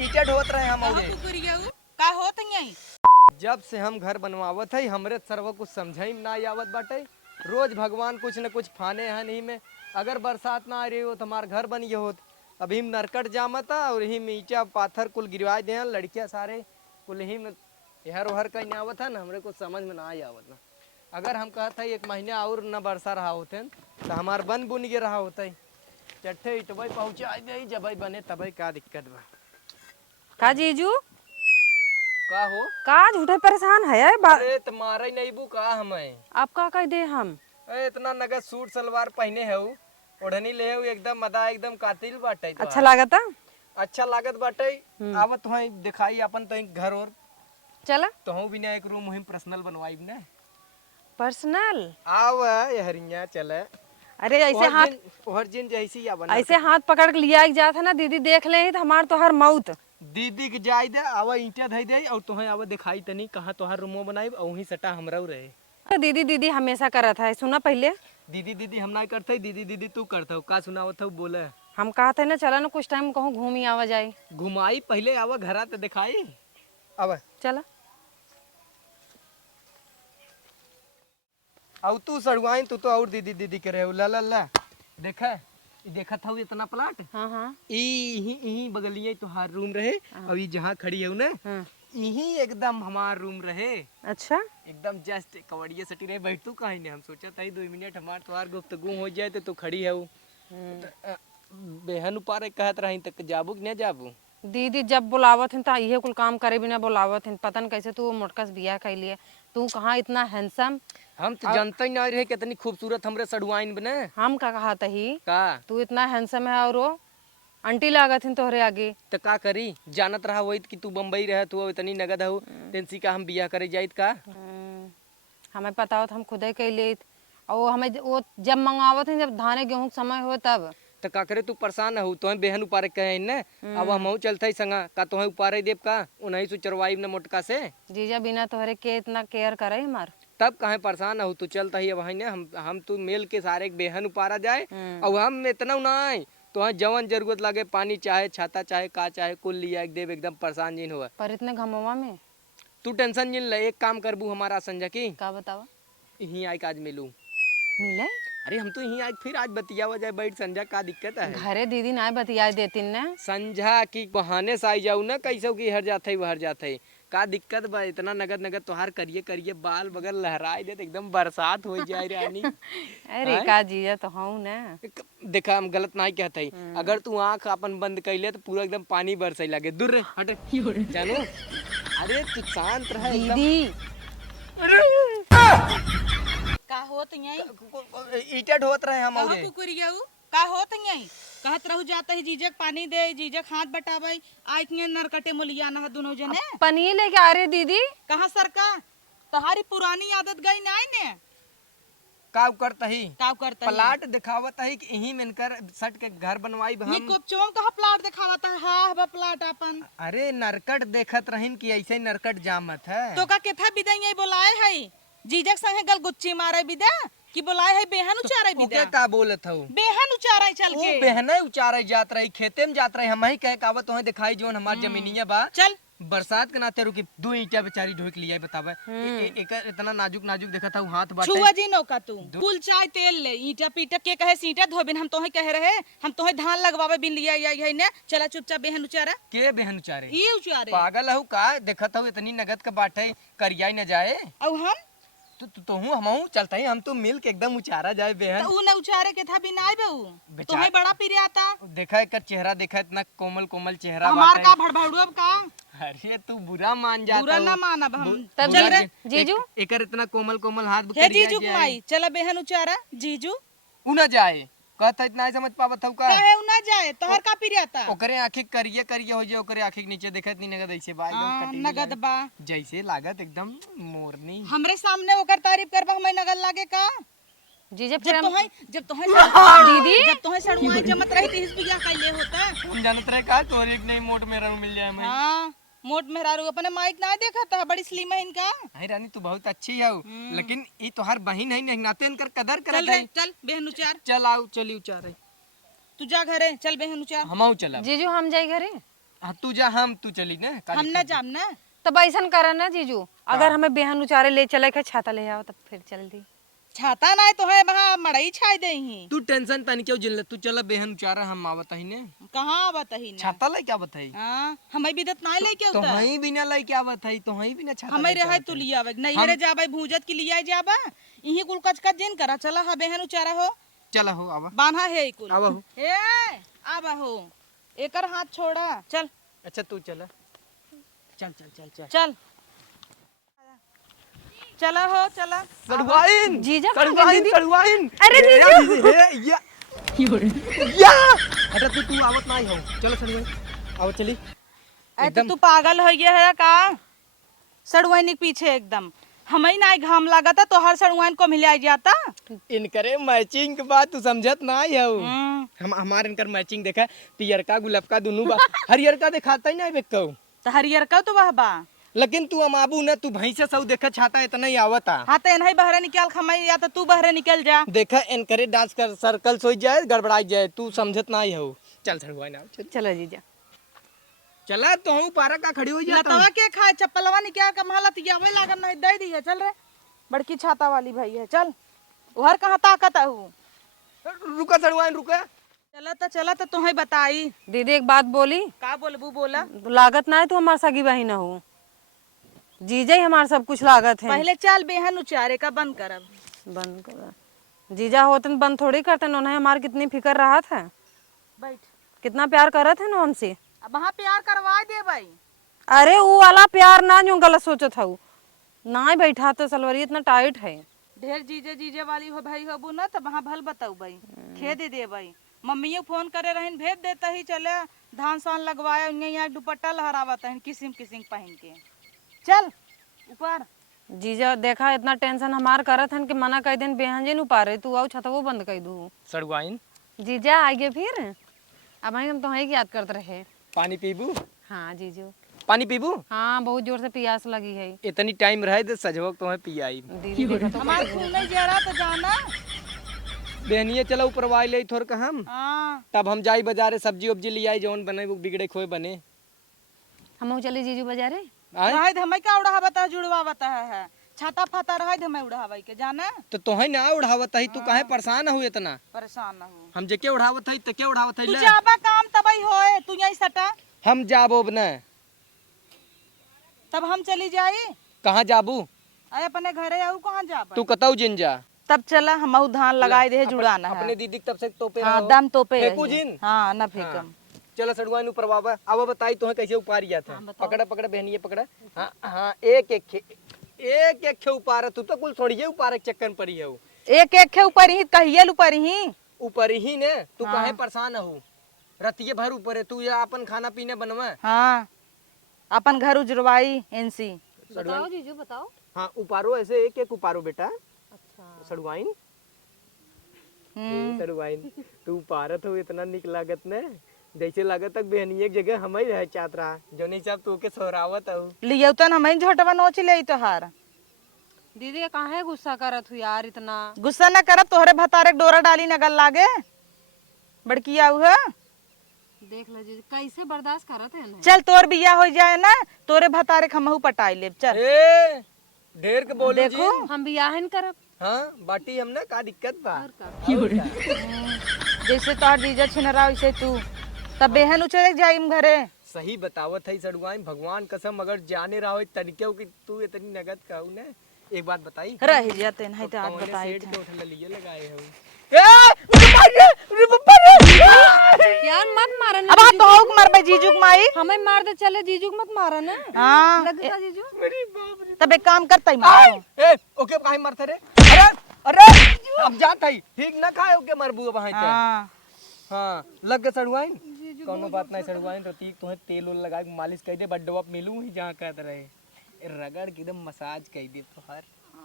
ईटा ढोत रहे हम औगे। का होत यही? जब से हम घर बनवावत है हमरे सर्व कुछ समझाई ना आवत बाटे। रोज भगवान कुछ न कुछ फाने हैं नहीं में। अगर बरसात ना आ रही हो तो हमार घर बन गए होत। अभी हम नरकट जामता और यही में ईटा पाथर कुल गिरवा दे लड़कियां सारे कुल यही में इहर उहर कहीं आवत है ना हमरे कुछ समझ में ना आवत ना। अगर हम कहते एक महीना और न बरसा रहा होते तो हमार बन बुन गे रहा होते। चट्ठे इटबई पहुँचा दे जब बने तब का दिक्कत बा। का जीजू का हो? का झूठे परेशान है अरे तुम्हारा ही नहीं बू का हमें आप का कह दे हम इतना नगद सूट सलवार पहने है ओढ़नी ले एकदम मदा एकदम कातिल बाटे। अच्छा लागता? अच्छा लागत बाटे। आवत हो दिखाई अपन तो घर और चला तो भी ना एक रूम मुहिम पर्सनल बनवाई ना पर्सनल। आव हरिया चले। अरे ऐसे हाथ ओहर जिन जैसी या बना ऐसे हाथ पकड़ के लिया जाता है ना दीदी देख ले तो हमार तो हर मौत। दीदी के जाय दे आवा ईंटा धई दे और तुहे आवा दिखाई तनी कहां तोहार रूमो बनाई और वहीं सटा हमरा रहे। तो दीदी दीदी हमेशा करत है सुना पहले। दीदी दीदी हम ना करते दीदी दीदी तू करते का सुनावत हो बोले। हम कहते ना चला ना कुछ टाइम कहूँ घूम ही आवा जाए। घुमाई पहले आवा घरा तो दिखाई आवा चला अब तू सड़ुआई तू तो और दीदी दीदी करे ला ला ला देखा देखा था इतना प्लाट। हाँ हाँ यही बगलिए तुहार रूम रहे और ये जहाँ खड़ी है ना हाँ। यही एकदम हमार रूम रहे। अच्छा एकदम जस्ट कवड़िया सटी रहे बैठ तू कहीं नहीं हम सोचा था 2 मिनट हमार तुहार गुफ्तगू हो जाए तो तू खड़ी है बेहन ऊपर कहत रही तक जाबू कि नहीं जाबू। दीदी जब बुलावत हैं तो ये कुल काम करे बिना बुलावत हैं पता न कैसे तू मोटका से बियाह कर लिए। तू कहाँ इतना हैंडसम। हम तो जानते ही नहीं रहे कितनी खूबसूरत हमरे सड़ुआइन बने। हम का कहा ही का तू इतना हैंडसम है और वो आंटी लागत हैं तोहरे आगे। तो का करी जानत रहा वही कि तू बम्बई रह तू इतनी नगद हो टेंसी का हम बियाह करे जाइत का। हमें पता हो तो हम खुद ही कह ले और हमें वो जब मंगावत हैं जब धाने गेहूं का समय हो तब। तो का करे तू परेशान हो तो बेहन उपारे कहे न अब हम चलते ही संगा का तो उपारे देव का उन्हीं से चरवाई न मोटका से। जीजा बिना तोहरे के इतना केयर करे हमार तब कहे परेशान हो तू चलता ही वही ने हम तू मेल के सारे बेहन उपारा जाए और हम इतना ना तो जवन जरूरत लगे पानी चाहे छाता चाहे का चाहे कुल लिया देव एकदम परेशान जिन हुआ। पर इतने घमवा में तू टेंशन जिन ले एक काम करबू हमारा संजय की का बतावा यही आई आज मिलू मिले। अरे हम तो यहीं आज फिर आज बतियावा जाए बैठ संझा का दिक्कत है। घरे दीदी ना बतिया देती न संझा की बहाने से आई जाऊ ना कैसे की हर जाते वहर जाते का दिक्कत बा इतना नगद नगद तोहार करिए करिए बाल बगल लहराए दे एकदम बरसात हो जाए रानी। अरे का जीजा तो हूँ ना देखा हम गलत नहीं कहते अगर तू आँख अपन बंद कैले तो पूरा एकदम पानी बरसे लगे दूर रे हट जानू। अरे तू शांत रह दीदी का होत यही? ईटा ढोत रहे हम कहाँ औगे। कुकुरियाऊ? का होत यही? कहत रहू जाता है जीजक पानी दे जीजक हाथ बटावे आई के नरकटे मुलिया ना दोनों जने। पनीर लेके आ रहे दीदी। कहाँ सरका तुम्हारी पुरानी आदत गई ना ने काव करता ही काव करता है? प्लाट दिखावत है कि यही मिलकर सट के घर बनवाई ये हम। कोपचों कहाँ प्लाट दिखावता है? हाँ बा प्लाट अपन अरे नरकट देखत रहीन कि ऐसे ही नरकट जामत है तो का केथा बिदा यही बोलाए है जीजक संगे गल गुच्ची मारे बिदा कि बोलाए है बेहन उचारे ओके बिदा का बोलत हूँ बेहन उचारे चल वो के बहने उचारे जात रही खेते में जात रही हम ही कहे कावत तुम्हें दिखाई जोन हमार जमीनिया बा चल बरसात के नाते रुकी 2 ईंटा बेचारी ढोक लिया बतावे एक इतना नाजुक नाजुक देखा था हाथ बाटे छुआ जी नौका तू कुल चाय तेल ले ईटा पीटा के कहे सीटा धोबिन हम तोहे कह रहे हम तोहे धान लगवावे बिन लिया यही ने चला चुपचाप बेहन उचारा के बहन उचारे ये उचारे पागल हूँ का देखत हूँ इतनी नगद का बाटे करिया न जाए और हम तो हूँ हम चलता ही हम तो मिल के एकदम उचारा जाए बेहन। तो ऊ न उचारे के था बिना आए बहू बेचारा- तोहे बड़ा पीरे आता देखा एक चेहरा देखा इतना कोमल कोमल चेहरा हमार बाटे। का भड़भड़ू अब का अरे तू बुरा मान जाता बुरा ना हो। मानब हम तब चल जीजा रे जीजू एकर इतना कोमल कोमल हाथ हे करिया जीजू जाए। कुमाई चला बेहन उचारा जीजू उ न जाए कहता इतना ही समझ पावत हूँ का काहे ऊ ना जाए तोहर का पीरे आता ओकरे आंखें करिए करिए हो जाए ओकरे आंखें के नीचे देखत नहीं नगद ऐसे बा एकदम हाँ, कटीली नगद लागे। बा जैसे लागत एकदम मोरनी। हमरे सामने ओकर तारीफ करबा हमें नगद लागे का जीजा फिर जब तोहे दीदी जब तोहे सड़ुआई जमत रही थी इस बिया कैले होता हम जानत रहे का तोरे एक नहीं मोट में रहू मिल जाए हमें। हाँ मोट मेहरारू अपने माइक ना देखा था बड़ी स्लिम है इनका। हाय रानी तू बहुत अच्छी है लेकिन ये तोहार बहन है नहीं नाते इनकर कदर चल करत रे है। चल बेहन उचार चल आओ चली उचारे तू जा घरे, चल बेहन उचार। हमहू चलब। जीजू हम जाई घरे। हाँ, तू जा, हम तू चली ने हम न जाम ना। तब ऐसा करा ना जीजू, अगर हमें बेहन उचारे ले चले के छाता ले आओ तब फिर चल दी। छाता ना तो है वहाँ मड़ई छाई दे ही। तू टेंशन तनी क्यों जिल्ले, तू चल बेहन उचारा, हम आवत ही ने। कहाँ बताही ना। छाता लाई क्या बताई? हाँ, हमें बिदत ना लेके तो उतर। वहीं बिना लाई क्या बताई, तो वहीं बिना छाता हमें लेके रहे आवत तू है। लिया आवे नहीं हरे जाबे भूजत की लिया जाबा यही कुल कचकच जिन करा चला हा बेहन उचारा हो चला हो आवा। बांधा है कुल आवा हो। ए आवा हो एकर हाथ छोड़ा चल अच्छा तू चला, चल चल चल चल। चल चला हो चला सड़वाइन जीजा कहाँ गई सड़वाइन दीदी? सड़वाइन। अरे या या अरे तू आवत नहीं हो, चलो सड़वाइन आओ चली। ऐ तो तू पागल हो गया है का सड़वाइन के पीछे एकदम हमें ना घाम लागता तो हर सड़वाइन को मिला जाता। इनकरे मैचिंग के बात तू समझत नहीं हो। हम हमार इनकर मैचिंग देखा, पियर का गुलाब का दोनों बा, हरियर का दिखाता ही नहीं बेको। तो हरियर का तो वह बा लेकिन तू अमाबू ना, तू भैंसा सब देखा छाता इतना ही आवता। हाँ तो इन्हीं बहरे निकल खमई या तो तू बहरे निकल जा। देखा इनकरे डांस कर सर्कल सोच जाए गड़बड़ाई जाए, तू समझत नहीं हो। चल सड़वाइन आओ चल। चलो जीजा। चला तो हूँ पारा का खड़ी हो जाता लतवा के खाए चप्पलवा निकाल के महलत यावे लागन नहीं दे दी है चल रे बड़की छाता वाली भाई है चल उहर कहाँ ताकत हूँ। रुका सड़वाइन रुका। चला तो तुम्हें बताई। दीदी एक बात बोली, का बोलबू बोला लागत ना है तू हमार सगी बहन हो, जीजा ही हमार सब कुछ लागत है। पहले चल बेहन उचारे का बंद करब। बंद कर, जीजा होतन बंद थोड़ी करते, उन्हें हमार कितनी फिक्र राहत है, बैठ कितना प्यार करत है ना हमसे। अब वहाँ प्यार करवा दे भाई। अरे वो वाला प्यार ना जो गलत सोचत हूँ ना ही बैठा तो सलवरी इतना टाइट है। ढेर जीजे जीजे वाली हो भाई होबू ना तो वहाँ भल बताऊ भाई खे दे भाई मम्मी फोन करे रहन भेज देता ही चले धान सान लगवाया यहाँ दुपट्टा लहरावत है किस्म किस्म पहन के चल ऊपर। जीजा देखा इतना टेंशन हमार करत हन कि मना कर दिन बेहन जे नु पारे तू आओ छतवो बंद कर दू। सड़वाइन जीजा आगे फिर अब हम तो ही याद करते रहे। पानी पीबू? हाँ जीजू पानी पीबू? हाँ बहुत जोर से प्यास लगी है। इतनी टाइम रहे तो सजवक तुम्हें पियाई। दीदी देखो तो हमार खून नहीं जा रहा तो जाना। बहनिए चलो ऊपर वाई ले थोड़ का हम हाँ तब हम जाई बाजारे सब्जी उब्जी ले आई जौन बने वो बिगड़े खोए बने। हम चले जीजू बाजारे। आए रहे हमें क्या उड़ा बता जुड़वा बता है छाता फाता रहे हमें उड़ा के जाना तो तोहे ना उड़ावत है, तू काहे परेशान हो इतना? परेशान ना हो हम जेके उड़ावत है तके उड़ावत है तू ले। जाबा काम तबई होए तू यही सटा हम जाबो न तब हम चली जाई। कहाँ जाबू? अरे अपने घरे आऊ कहाँ जाबा तू कतौ जिन जा। तब चला हम धान लगाए दे जुड़ाना है अपने दीदी तब से तोपे हाँ रहो। दम तोपे फेंकू रही है। जिन? हाँ न फेंकम। चलो सड़वाइन ऊपर बाबा अब बताई तुम्हें कैसे उपार गया था। पकड़ा पकड़ा बहनिए पकड़ा। हाँ हाँ एक एक खे उपार तू तो कुल छोड़िए उपार के चक्कर पड़ी है। एक एक खे ऊपर ही कहिए ऊपर ही ऊपर ही ने तू काहे परेशान हो? रतिये भर ऊपर है तू या अपन खाना पीने बनवा। हाँ अपन घर उजरवाई एनसी। बताओ जीजू बताओ। हाँ उपारो ऐसे एक एक उपारो बेटा। अच्छा सड़वाइन सड़वाइन तू पारत हो इतना निक लागत ने जैसे लागत तक बहनी एक जगह हम ही रह चाहत रहा जो नहीं सब तू के सोहरावत हो। लियो तो हमें झोटवा नोच ले तो हार दीदी काहे गुस्सा करत हूँ यार इतना। गुस्सा न करब तोहरे भतारे डोरा डाली नगल लागे बड़की आऊ है। देख लो जीजू कैसे बर्दाश्त करत है ना। चल तोर बिया हो जाए ना तोरे भतारे खमहू पटाई ले चल। ए ढेर के बोलो जी। देखो हम बियाहन करब। हाँ बाटी हमने का दिक्कत बा। जैसे तोर जीजा छिनरा वैसे तू तब बेहन उचरे जाइम घरे। सही बतावत है सड़वाइन भगवान कसम अगर जाने रहा हो तरीके कि तू इतनी नगद कहू ने। एक बात बताई रह जाते नहीं तो आज बताई सेठ के उठल लिए लगाए हो। यार मत मारा ना अब आप बहुक मरबे जीजुक माई हमें मार दे चले जीजू को मत मारा ना। हाँ लगता जीजू मेरी बाप रे। तब एक काम करता ही मारो। ए ओके काहे मरते रे? अरे अरे अब जात है ठीक ना खाए ओके मरबू अब हां। हाँ हाँ लग गए सड़वाइन कोनो बात नहीं सड़वाइन रतीक तुम्हें तेल उल लगा के मालिश कर दे बड्डो अब मिलूं ही जहाँ कहत रहे रगड़ के एकदम मसाज कर दे तो हर।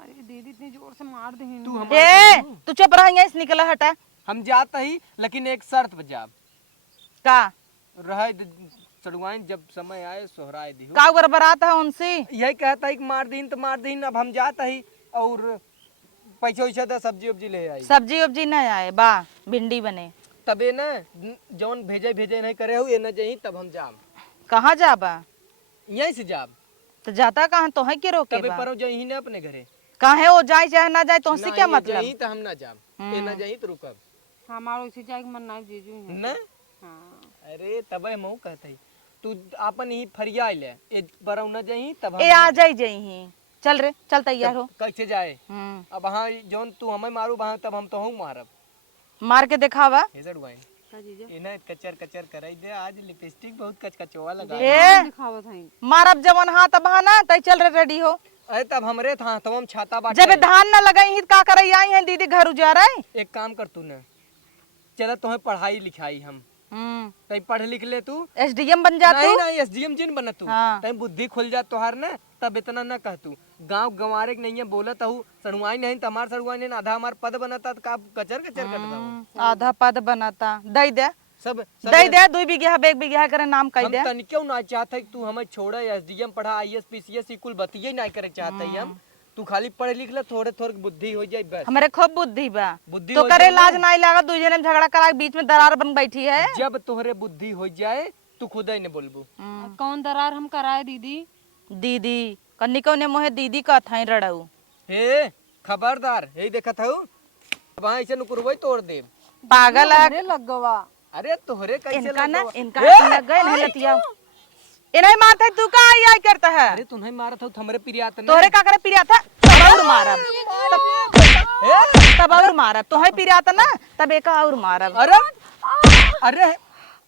अरे दीदी इतनी जोर से मार दे तू हम ए तू चुप रह यहीं से निकला हटा। हम जात ही लेकिन एक शर्त पर जाब का रहे सड़वाइन जब समय आए सोहराए दिहो। का बरबरात है उनसे यही कहता है कि मार दीन तो मार दीन अब हम जात ही और पैसे वैसे दे सब्जी उब्जी ले आई। सब्जी उब्जी नहीं आए बा भिंडी बने तबे ना जौन भेजे भेजे नहीं करे हो ये न जही तब हम जाम। कहाँ जाबा? यहीं से जाब तो जाता कहाँ तो है के रोके तबे बा? परो जही ना अपने घरे। काहे वो जाए चाहे ना जाए तो हमसे क्या मतलब? जही तो हम ना जाम ये न जही तो रुकब हमारो इसी जाए के मन नहीं जीजू है। न। हाँ। अरे तबे मऊ कहते तू अपन ही फरिया ले ए बरौ न जही तब हम ए आ जाई जही। चल रे चल तैयार हो। कैसे जाए? अब हाँ जौन तू हमें मारू वहाँ तब हम तो हूँ मारब। मार के दिखावा। हेजर वाइन का जीजा इन्हें कचर कचर कराई दे। आज लिपस्टिक बहुत कचकचवा लगा। ए दिखावत है। मारब जवन हाथ बहाना तय चल रे रेडी हो। अरे तब हमरे था तो हम छाता बाटे। जब धान न लगाई ही का करई आई है दीदी घर उजारा है। एक काम कर तू न चल तुम्हें पढ़ाई लिखाई हम तई पढ़ लिख ले तू। एसडीएम बन जा नहीं तू। नहीं एसडीएम जिन बना तू। हाँ। तई बुद्धि खुल जा तोहार न तब इतना न कह तू। गांव गंवारे के नहीं है बोलत हूँ सड़ुआई नहीं तमार सड़ुआई नहीं आधा हमार पद बनता तो का कचर कचर करता हूँ। आधा पद बनाता दई दे सब दई दे 2 बीघा 1 बीघा करे नाम कह हम दे। तनी क्यों ना चाहते कि तू हमें छोड़े एसडीएम पढ़ा आईएएस पीसीएस कुल बतिये नहीं करे चाहते हम। तू खाली पढ़ लिख ले थोड़े थोड़े बुद्धि हो जाए बस। हमारे खूब बुद्धि बा। बुद्धि तो हो करे जाए लाज नहीं लगा दूजे ने झगड़ा करा बीच में दरार बन बैठी है। जब तोहरे बुद्धि हो जाए तू खुद ही ने बोलबू। कौन दरार हम कराए दीदी? दीदी कन्निको ने मोहे दीदी का थाई रड़ऊ। हे खबरदार यही देखत हूँ वहाँ ऐसे नुकुरवई तोड़ दे। पागल है। अरे लग गवा। अरे तोहरे कैसे इनका ना लगवा? इनका लग गए नहीं लतिया। इन्हें मारता है तू का आई करता है? अरे तुम्हें मारा था हमरे प्रियात ने। तोरे का करे पिरिया था तब और मारब तब और मारब तो है पिरिया था ना तब एक और मारब। अरे अरे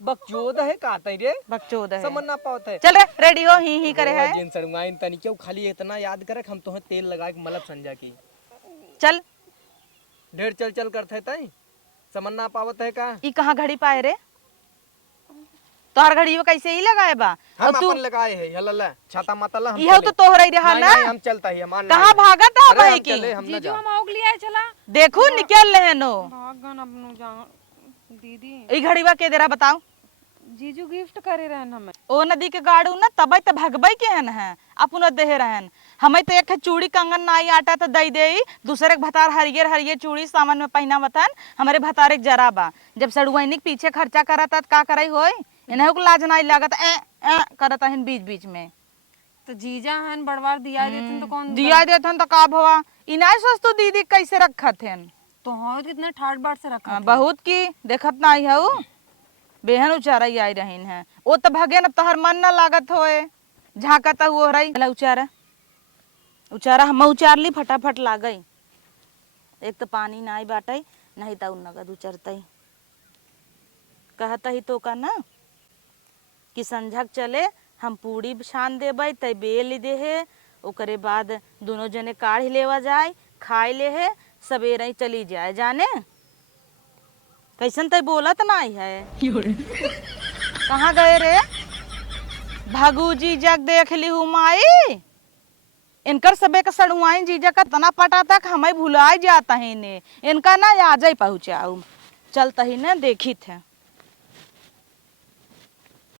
बकचोद है कहते रे बकचोद है। समझ ना पावत है। चल रे रेडी हो ही करे है। जिन सड़ुआइन तनी क्यों खाली इतना याद करे हम तोहे तेल लगा के मलब संजा की चल ढेर चल चल करते तई समझ ना पावत है का। ई कहाँ घड़ी पाए रे? तोहर घड़ी वो कैसे ही लगाए बा? हम और तू अपन लगाए है हल्ला छाता माता हम इहो तो तोहरा ही रहा ना। हम चलता ही हम कहाँ भागत है भाई की? हम ना जीजू जा। हम आउग लिया चला। देखू निकल रहे नो। भागन अपनो जा दीदी। ई घड़ी बा के देरा बताओ। जीजू गिफ्ट करे रहन हमें। ओ नदी के गाड़ू ना तबे तो भगबई के हन है अपन देह रहन। हमें तो एक चूड़ी कंगन नाई आटा तो दई दे दूसरे के भतार हरियर हरियर चूड़ी सामान में पहना वतन हमारे भतारे के जरा बा। जब सड़ुआइनी के पीछे खर्चा करता का करई होई इन्हें को लाज नहीं लागत करता हन बीच बीच में। तो जीजा हन बड़वार दिया देतन तो कौन दिया देथन तो का भवा इनाय सस्तु दीदी कैसे रखत हन। तो हो इतने ठाट बाट से रखा। बहुत की देखत ना आई हऊ बेहन उचारा आई रहीन है। वो तो भगे न तोहर मन न लागत होए झाकता हुआ रही उचारा उचारा हम उचार ली फटाफट लागई। एक तो पानी ना आई बाटई नहीं तो नगद उचरतई कहता ही तो का ना कि संझक चले हम पूड़ी छान देबै तै बेल दे है ओकरे बाद दोनों जने काढ़ लेवा जाए खाए ले है सवेरे ही चली जाए जाने कैसन तय बोलत नहीं है। कहाँ गए रे भागू जी जग देख ली हूँ माई इनकर सबे का सड़ुआई जीजा का तना पटा तक हमें भुलाए जाता है इन्हें इनका ना आज ही पहुँचाऊ चलता ही ना देखी थे।